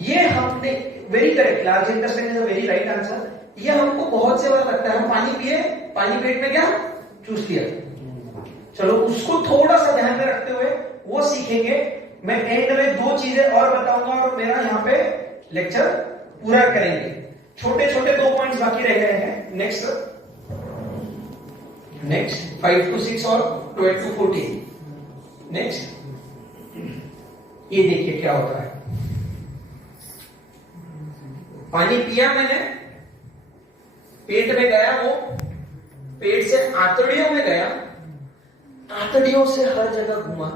ये हमने very correct, large intestine is a very right answer. ये हमको बहुत से बार लगता है हम पानी पिए, पानी पेट में गया, चूस लिया। चलो उसको थोड़ा सा ध्यान में रखते हुए वो सीखेंगे। मैं एंड में 2 चीजें और बताऊंगा और मेरा यहाँ पे लेक्चर पूरा करेंगे। छोटे छोटे 2 पॉइंट्स बाकी रह गए हैं। नेक्स्ट 5 to 6 और 12 to 14। नेक्स्ट ये देखिए क्या होता है। पानी पिया मैंने, पेट में गया, वो पेट से आंतड़ियों में गया, आंतड़ियों से हर जगह घुमा,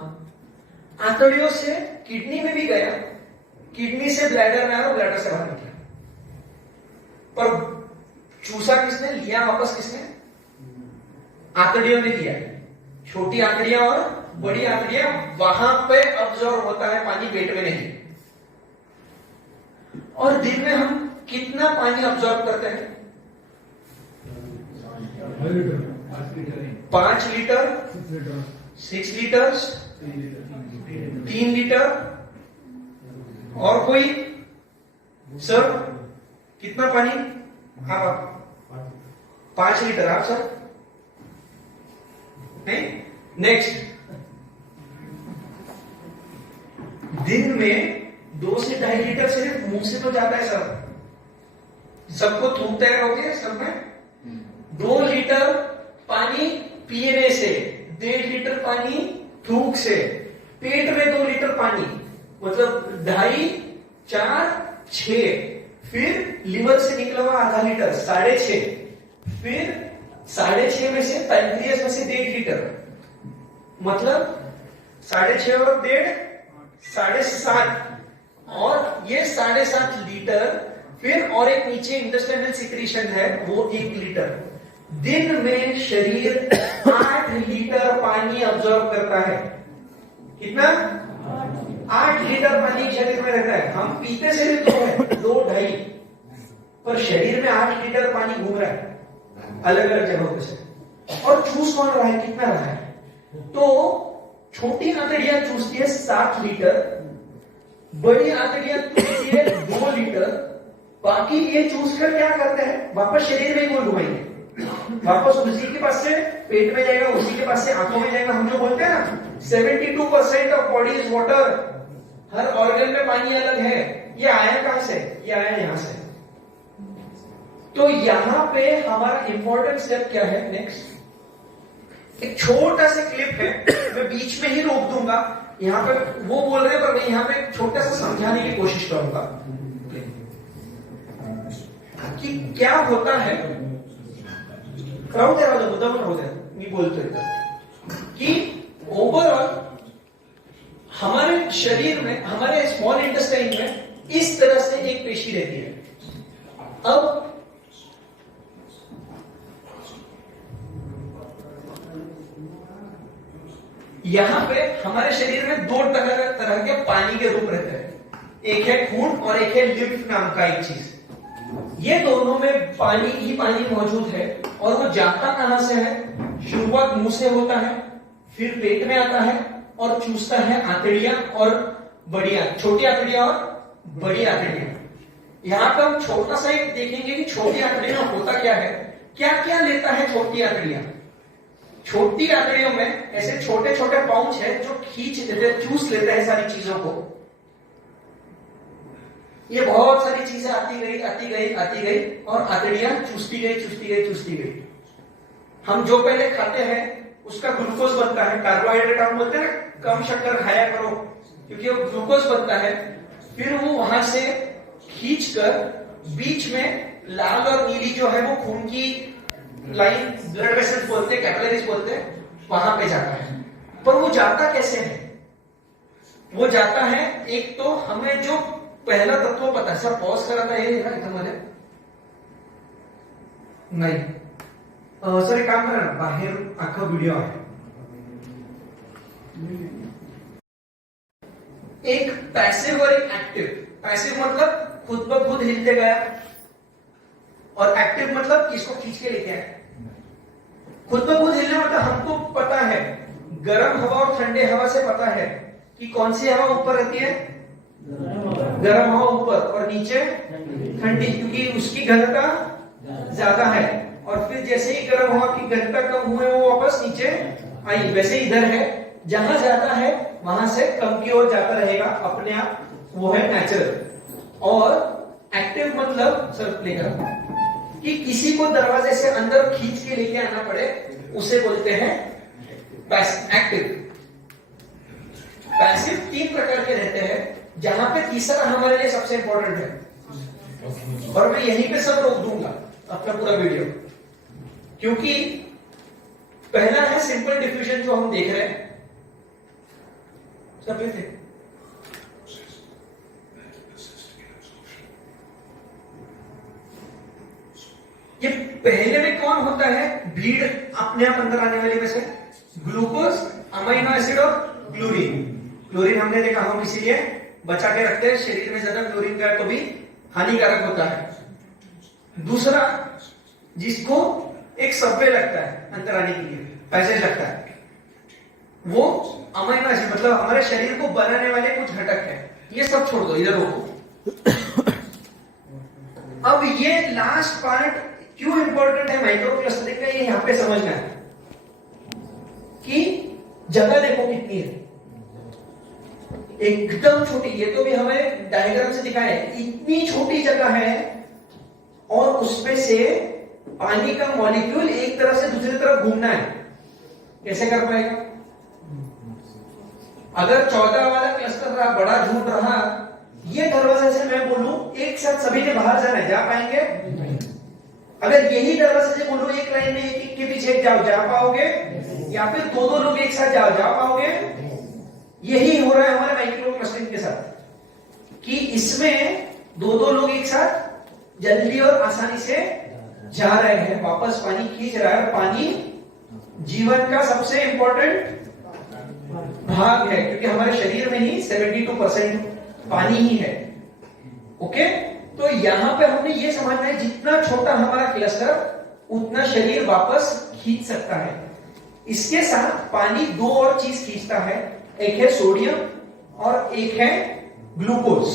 आंतड़ियों से किडनी में भी गया, किडनी से ब्लैडर में आया, ब्लैडर से बाहर निकला। पर चूसा किसने लिया वापस? किसने? आंतड़ियों ने लिया। छोटी आंतड़ियां और बड़ी आंतड़ियां, वहां पे ऑब्जर्व होता है पानी, पेट में नहीं। और दिन में हम कितना पानी ऑब्जर्व करते हैं? 5 लीटर, 6 लीटर, 3 लीटर। और कोई सर कितना पानी? हाँ 5 लीटर। आप सर नहीं? नेक्स्ट, दिन में 2 से 2.5 लीटर सिर्फ मुंह से तो जाता है सब, सबको थूकते रहोगे सब में। 2 लीटर पानी पीने से, 1.5 लीटर पानी थूक से, पेट में 2 लीटर पानी, मतलब 2.5, 4, 6, फिर लिवर से निकला हुआ आधा लीटर 6.5, फिर 6.5 में से पैंक्रियास में से 1.5 लीटर, मतलब 6.5 और 1.5 7.5, और ये 7.5 लीटर, फिर और एक नीचे इंटेस्टाइनल सिक्रीशन है वो 1 लीटर। दिन में शरीर 8 लीटर पानी ऑब्जॉर्व करता है। कितना? 8 लीटर पानी शरीर में रहता है। हम पीते से भी 2 है, 2-2.5, पर शरीर में 8 लीटर पानी घूम रहा है अलग अलग जगहों से। और चूस कौन रहा है, कितना रहा है? तो छोटी आंतड़ियां चूसती है 7 लीटर, बड़ी आंतड़ियां चूसती है 2 लीटर, बाकी ये चूस कर क्या करते हैं, वापस शरीर में ही घुमाएंगे, वापस उसी के पास से पेट में जाएगा, उसी के पास से आंखों में जाएगा। हम जो बोलते हैं ना 72% of body is water, her organ में पानी अलग है। ये आया कहां से? ये आया यहां से। तो यहां पे हमारा इंपॉर्टेंट स्टेप क्या है? नेक्स्ट, एक छोटा सा क्लिप है, मैं बीच में ही रोक दूंगा। यहां पे वो बोल रहे हैं, पर मैं यहां पे छोटा सा समझाने की कोशिश करूंगा कि क्या होता है। राहू दे मुद्दा पण राहू दे, मी बोलतोय कि ओवरऑल हमारे शरीर में, हमारे स्मॉल इंटेस्टाइन में इस तरह से एक पेशी रहती है। अब यहां पे हमारे शरीर में 2 तरह के पानी के रूप रहते हैं, एक है खून और एक है लिम्फ नाम का एक चीज। ये दोनों में पानी ही पानी मौजूद है, और वो जाता कहां से है? शुरुआत मुंह से होता है, फिर पेट में आता है और चूसता है आंतड़ियां और बड़ी, छोटी आंतड़ियां और बड़ी आंतड़ियां। यहां पर हम छोटा सा एक देखेंगे कि छोटी आंतड़ियां होता क्या है, क्या क्या लेता है छोटी आंतड़ियां। छोटी आंतड़ियों में ऐसे छोटे छोटे पाउच है जो खींच लेते हैं, चूस लेते हैं सारी चीजों को। ये बहुत सारी चीजें आती गई और आंतड़ियां चूसती गई। हम जो पहले खाते हैं उसका ग्लूकोज बनता है, कार्बोहाइड्रेट हम बोलते हैं ना, कम शक्कर खाया करो, क्योंकि वो ग्लूकोज बनता है। फिर वो वहां से खींचकर बीच में लाल और नीली जो है वो खून की लाइन, ब्लड वेसल्स बोलते हैं, कैपिलरीज बोलते हैं, वहां पे जाता है। पर वो जाता कैसे है? वो जाता है, एक तो हमें जो पहला तत्व पता है, सर पॉज करा था ये मध्ये नाही सर, एक काम करा ना, बाहेर आखा व्हिडिओ आहे, एक पैसिव और एक एक्टिव। पैसिव मतलब खुद ब खुद हिलते गया, और एक्टिव मतलब इसको खींच के लेके आया। खुद ब खुद हिलने मतलब हमको पता है, गर्म हवा और ठंडे हवा से पता है कि कौन सी हवा ऊपर रहती है, गर्म हवा ऊपर, और नीचे ठंडी, क्योंकि उसकी घनता ज्यादा है। और फिर जैसे ही गर्म हवा की घनता कम हुए वो वापस नीचे आई। वैसे इधर है, जहां ज्यादा है वहां से कम की ओर जाता रहेगा अपने आप, वो है नेचुरल। और एक्टिव मतलब सर प्ले करा कि किसी को दरवाजे से अंदर खींच के लेके आना पड़े, उसे बोलते हैं एक्टिव। पैसिव 3 प्रकार के रहते हैं, जहां पे तीसरा हमारे लिए सबसे इंपॉर्टेंट है, और मैं यहीं पे सब रोक दूंगा अपना पूरा वीडियो, क्योंकि पहला है सिंपल डिफ्यूजन जो हम देख रहे हैं। सब थे ये पहले में कौन होता है? ब्लीड अपने आप अंदर आने वाली में से ग्लूकोज, अमीनो एसिड और क्लोरीन। क्लोरीन हमने देखा हम इसीलिए बचा के रखते हैं, शरीर में ज्यादा क्लोरीन का तो भी हानिकारक होता है। दूसरा जिसको एक सबवे लगता है अंदर आने के लिए, पैसेज लगता है, वो अमीनो एसिड मतलब हमारे शरीर को बनाने वाले कुछ घटक है। ये सब छोड़ दो, इधर रोको। अब ये लास्ट पार्ट क्यों इंपॉर्टेंट है माइक्रोप्लास्टिक का, ये यहां पे समझना है। कि जगह देखो कितनी है, एकदम छोटी। ये तो भी हमें डायग्राम से दिखाया है, इतनी छोटी जगह है और उसमें से पानी का मॉलिक्यूल एक तरफ से दूसरी तरफ घूमना है। कैसे कर पाएगा? अगर 14 वाला क्लस्टर रहा, बड़ा झूठ रहा, ये दरवाजे से मैं बोलूं एक साथ सभी ने बाहर जाना है, जा पाएंगे? अगर यही दरवाजे से बोलूं एक लाइन में एक के पीछे एक जाओ, जा पाओगे? या फिर दो लोग एक साथ जाओ, जा पाओगे? यही हो रहा है हमारे माइक्रो क्लस्टरिंग के साथ कि इसमें दो लोग एक साथ जल्दी और आसानी से जा रहे हैं, वापस पानी खींच रहा है। पानी जीवन का सबसे इंपॉर्टेंट भाग है, क्योंकि हमारे शरीर में ही 72% पानी ही है। ओके, तो यहां पे हमने ये समझना है जितना छोटा हमारा क्लस्टर उतना शरीर वापस खींच सकता है। इसके साथ पानी दो और चीज खींचता है, एक है सोडियम और एक है ग्लूकोज।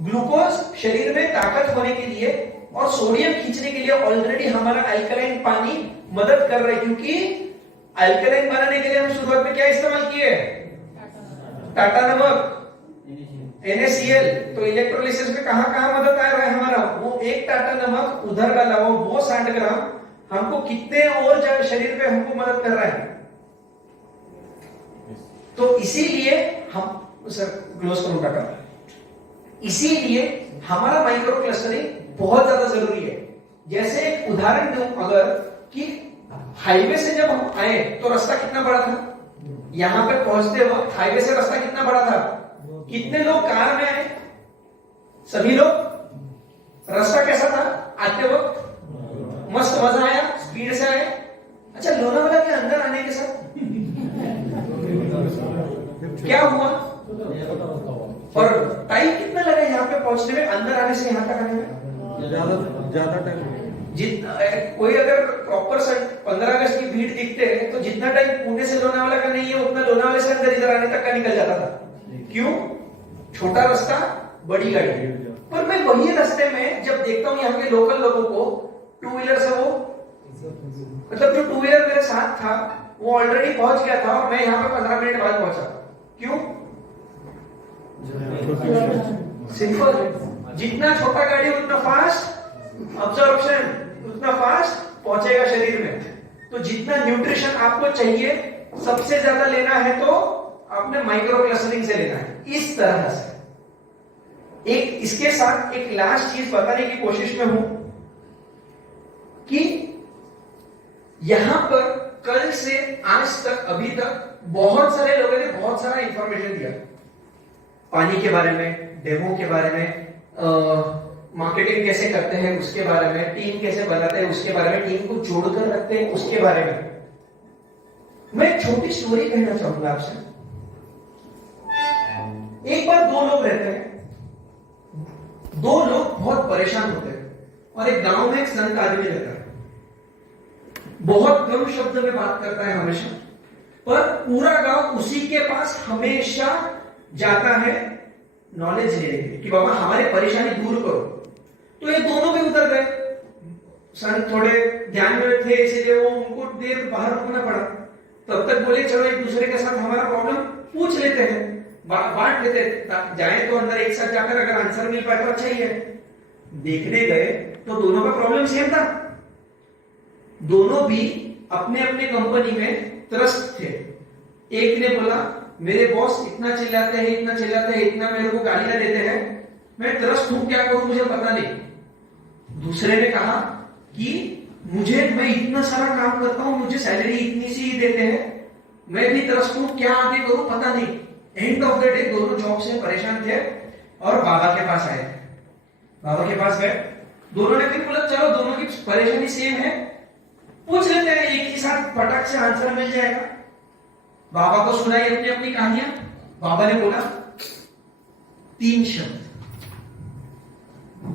ग्लूकोज शरीर में ताकत होने के लिए और सोडियम खींचने के लिए ऑलरेडी हमारा अल्कलाइन पानी मदद कर रहा है, क्योंकि अल्कलाइन बनाने के लिए हम शुरुआत में क्या इस्तेमाल किए? टाटा नमक, NaCl। तो इलेक्ट्रोलिसिस में कहां मदद आ रहा है हमारा? वो एक टाटा नमक उधर का लाओ, वो 60 ग्राम हमको कितने और शरीर पे हमको मदद कर रहा है। तो इसीलिए हम सर क्लोज करो टाटा, इसीलिए हमारा माइक्रो क्लस्टरिंग बहुत ज्यादा जरूरी है। जैसे एक उदाहरण दूं, अगर कि हाईवे से जब हम आए तो रास्ता कितना बड़ा था, यहां पे पहुंचते वक्त हाईवे से रास्ता कितना बड़ा था? कितने लोग कार में आए? सभी लोग। रास्ता कैसा था? आते वक्त मस्त मजा आया, स्पीड से आए। अच्छा, लोनावाला के अंदर आने के साथ क्या हुआ और टाइम कितना लगा यहाँ पे पहुंचने में, अंदर आने से यहाँ तक आने में? ज्यादा टाइम। जितना कोई अगर प्रॉपर 15 अगस्त की भीड़ दिखते हैं तो जितना टाइम पुणे से लोनावाला का नहीं है उतना लोनावाला से अंदर इधर आने तक का निकल जाता था। क्यों? छोटा रास्ता, बड़ी गाड़ी। पर मैं वही रास्ते में जब देखता हूँ यहाँ के लोकल लोगों को, टू व्हीलर से, वो मतलब जो टू व्हीलर मेरे साथ था वो ऑलरेडी पहुंच गया था और मैं यहाँ पे 15 मिनट बाद पहुंचा। क्यों? सिंपल, जितना छोटा गाड़ी उतना फास्ट अब्जॉर्प्शन, उतना फास्ट पहुंचेगा शरीर में। तो जितना न्यूट्रिशन आपको चाहिए सबसे ज्यादा लेना है तो आपने माइक्रो क्लस्टरिंग से लेना है। इस तरह से एक इसके साथ एक लास्ट चीज बताने की कोशिश में हूं कि यहां पर कल से आज तक, अभी तक बहुत सारे लोगों ने बहुत सारा इंफॉर्मेशन दिया, पानी के बारे में, डेमो के बारे में, मार्केटिंग कैसे करते हैं उसके बारे में, टीम कैसे बनाते हैं उसके बारे में, टीम को जोड़कर रखते हैं उसके बारे में। मैं एक छोटी स्टोरी कहना चाहूंगा आपसे। एक बार दो लोग रहते हैं, दो लोग बहुत परेशान होते हैं और एक गांव में एक संत आदमी रहता है, बहुत कम शब्द में बात करता है हमेशा, पर पूरा गांव उसी के पास हमेशा जाता है नॉलेज लेने के लिए कि बाबा हमारी परेशानी दूर करो। तो ये दोनों भी उतर गए, संत थोड़े ध्यान में थे इसीलिए वो उनको देर बाहर रुकना पड़ा। तब तक बोले चलो एक दूसरे के साथ हमारा प्रॉब्लम पूछ लेते हैं, बांट लेते हैं, जाए तो अंदर एक साथ जाकर अगर आंसर मिल पाए तो अच्छा ही है। देखने गए तो दोनों का प्रॉब्लम सेम था, दोनों भी अपने अपने कंपनी में त्रस्त थे। एक ने बोला मेरे बॉस इतना चिल्लाते हैं, इतना चिल्लाते हैं, इतना मेरे को गालियां देते हैं, मैं त्रस्त हूं, क्या करूं मुझे पता नहीं। दूसरे ने कहा कि मैं इतना सारा काम करता हूं, मुझे सैलरी इतनी सी ही देते हैं, मैं भी त्रस्त हूं, क्या आगे करूं पता नहीं। एंड ऑफ द डे दोनों जॉब से परेशान थे और बाबा के पास आए। बाबा के पास गए, दोनों ने फिर बोला चलो दोनों की परेशानी सेम है, पूछ लेते हैं, एक ही साथ फटाक से आंसर मिल जाएगा। बाबा को सुनाई अपनी अपनी कहानियां। बाबा ने बोला 3 शब्द,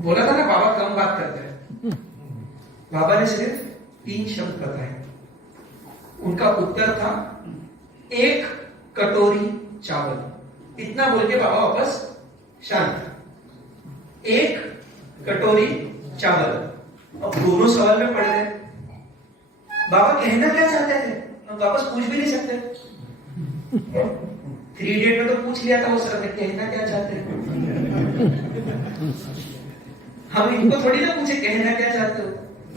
बोला था ना बाबा कम बात करते हैं, बाबा ने सिर्फ 3 शब्द बताए। उनका उत्तर था 1 कटोरी चावल। इतना बोल के बाबा वापस शांत। 1 कटोरी चावल। अब दोनों सवाल में पड़ गए, बाबा कहना क्या चाहते थे? हम वापस पूछ भी नहीं सकते। 3 इडियट में तो पूछ लिया था वो सर ने, कहना क्या चाहते हैं। हम इनको थोड़ी ना पूछे कहना क्या चाहते हो,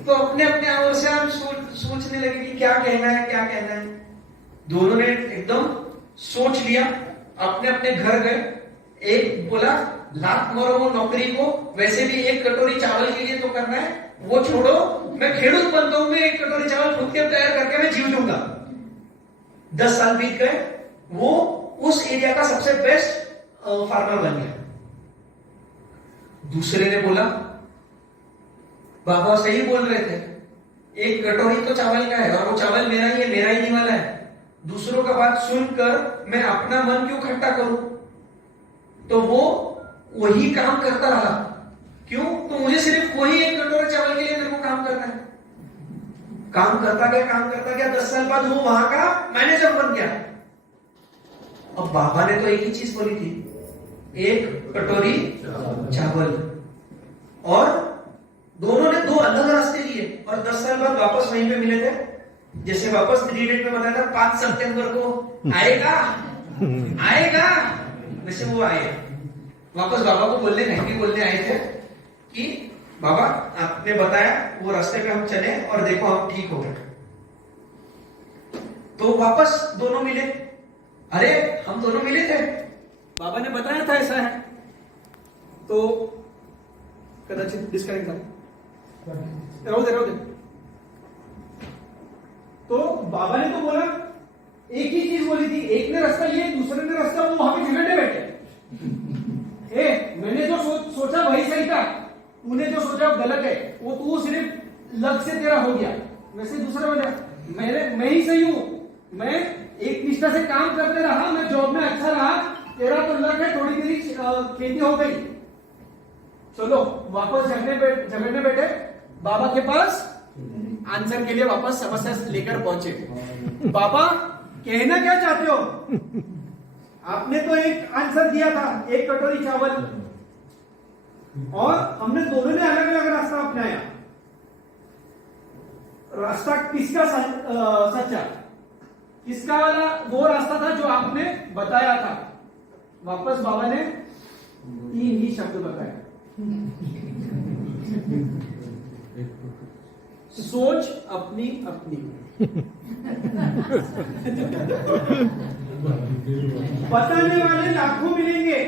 तो अपने अपने ओर से हम सोचने लगे कि क्या कहना है, क्या कहना है। दोनों ने एकदम सोच लिया, अपने अपने घर गए। एक बोला लात मारो वो नौकरी को, वैसे भी 1 कटोरी चावल के लिए तो करना है, वो छोड़ो, मैं खेडूत बनता हूं, मैं 1 कटोरी चावल खुद के तैयार करके मैं जीव लूंगा। 10 साल बीत गए, वो उस एरिया का सबसे बेस्ट फार्मर बन गया। दूसरे ने बोला बाबा सही बोल रहे थे, 1 कटोरी तो चावल का है और वो चावल मेरा ही है, मेरा ही नहीं वाला है। दूसरों का बात सुनकर मैं अपना मन क्यों खट्टा करूं। तो वो वही काम करता रहा। क्यों? तो मुझे सिर्फ वही 1 कटोरे चावल के लिए मेरे को काम करना है। काम करता गया 10 साल बाद वो वहां का मैनेजर बन गया। अब बाबा ने तो एक ही चीज बोली थी, 1 कटोरी चावल, और दोनों ने 2 अलग रास्ते लिए और 10 साल बाद वापस वहीं पे मिले थे। जैसे वापस 3 डेट में बताया था 5 सितंबर को आएगा, वैसे वो आए वापस। बाबा को बोलने आए थे कि बाबा आपने बताया वो रास्ते पे हम चले और देखो हम ठीक हो गए। तो वापस दोनों मिले। अरे हम दोनों मिले थे, बाबा ने बताया था ऐसा है, तो कदाचित डिस्कनेक्ट था, रहो दे। तो बाबा ने तो बोला, एक ही चीज बोली थी, एक ने रास्ता लिया, दूसरे ने रास्ता, वो वहां पे झगड़ने बैठे। मैंने जो सोचा वही सही था, तूने जो सोचा गलत है, वो तू सिर्फ लग से तेरा हो गया, वैसे दूसरा बोला मैं ही सही हूं, मैं एक निष्ठा से काम करते रहा, मैं जॉब में अच्छा रहा, तेरा तो लग है, थोड़ी देरी खेती हो गई, चलो वापस झगड़ने बैठे। बाबा के पास आंसर के लिए वापस समस्या लेकर पहुंचे। बाबा कहना क्या चाहते हो? आपने तो एक आंसर दिया था, 1 कटोरी चावल, और हमने दोनों ने अलग अलग रास्ता अपनाया। रास्ता किसका सच्चा? किसका वाला वो रास्ता था जो आपने बताया था? वापस बाबा ने 3 ही शब्द बताया, सोच अपनी अपनी। बताने वाले लाखों मिलेंगे,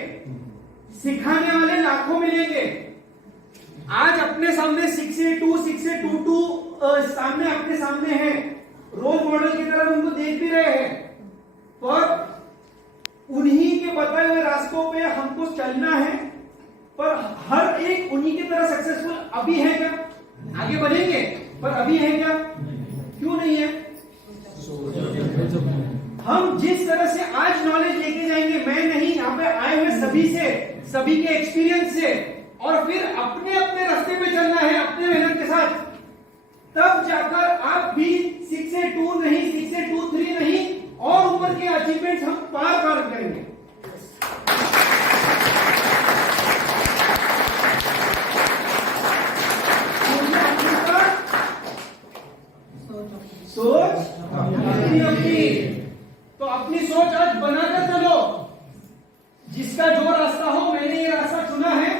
सिखाने वाले लाखों मिलेंगे। आज अपने सामने 6A2 सामने अपने सामने है, रोल मॉडल की तरह उनको देख भी रहे हैं, पर उन्हीं के बताए हुए रास्तों पे हमको चलना है। पर हर एक उन्हीं की तरह सक्सेसफुल अभी है क्या? आगे बढ़ेंगे, पर अभी है क्या? क्यों नहीं है? हम जिस तरह से आज नॉलेज लेके जाएंगे, मैं नहीं, यहाँ पे आए हुए सभी के एक्सपीरियंस से, और फिर अपने अपने रास्ते पे चलना है अपने मेहनत के साथ, तब जाकर आप भी 6A2 नहीं, 6A23 नहीं, और ऊपर के अचीवमेंट्स हम पार करेंगे। सोच अपनी, तो अपनी सोच आज बनाकर चलो। जिसका जो रास्ता हो, मैंने ये रास्ता चुना है,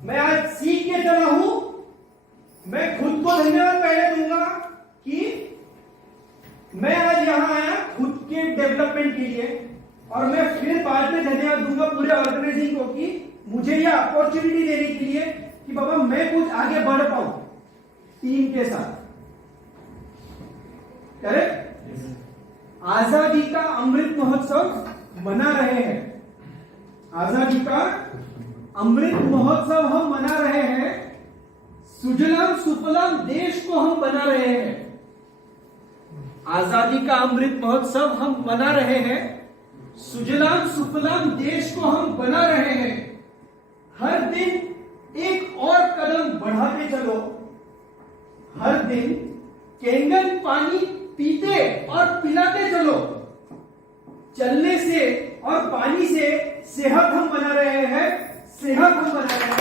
मैं आज सीख के चला हूं। मैं खुद को धन्यवाद पहले दूंगा कि मैं आज यहां आया खुद के डेवलपमेंट के लिए, और मैं फिर बाद में धन्यवाद दूंगा पूरे ऑर्गेनाइजिंग को कि मुझे यह अपॉर्चुनिटी देने के लिए कि बाबा मैं कुछ आगे बढ़ पाऊं टीम के साथ। करेक्ट? आजादी का अमृत महोत्सव मना रहे हैं, आजादी का अमृत महोत्सव हम मना रहे हैं, सुजलाम सुफलाम देश को हम बना रहे हैं। आजादी का अमृत महोत्सव हम मना रहे हैं, सुजलाम सुफलाम देश को हम बना रहे हैं। हर दिन एक और कदम बढ़ाते चलो, हर दिन कैंगन पानी पीते और पिलाते चलो। चलने से और पानी से सेहत हम बना रहे हैं, सेहत हम बना रहे हैं।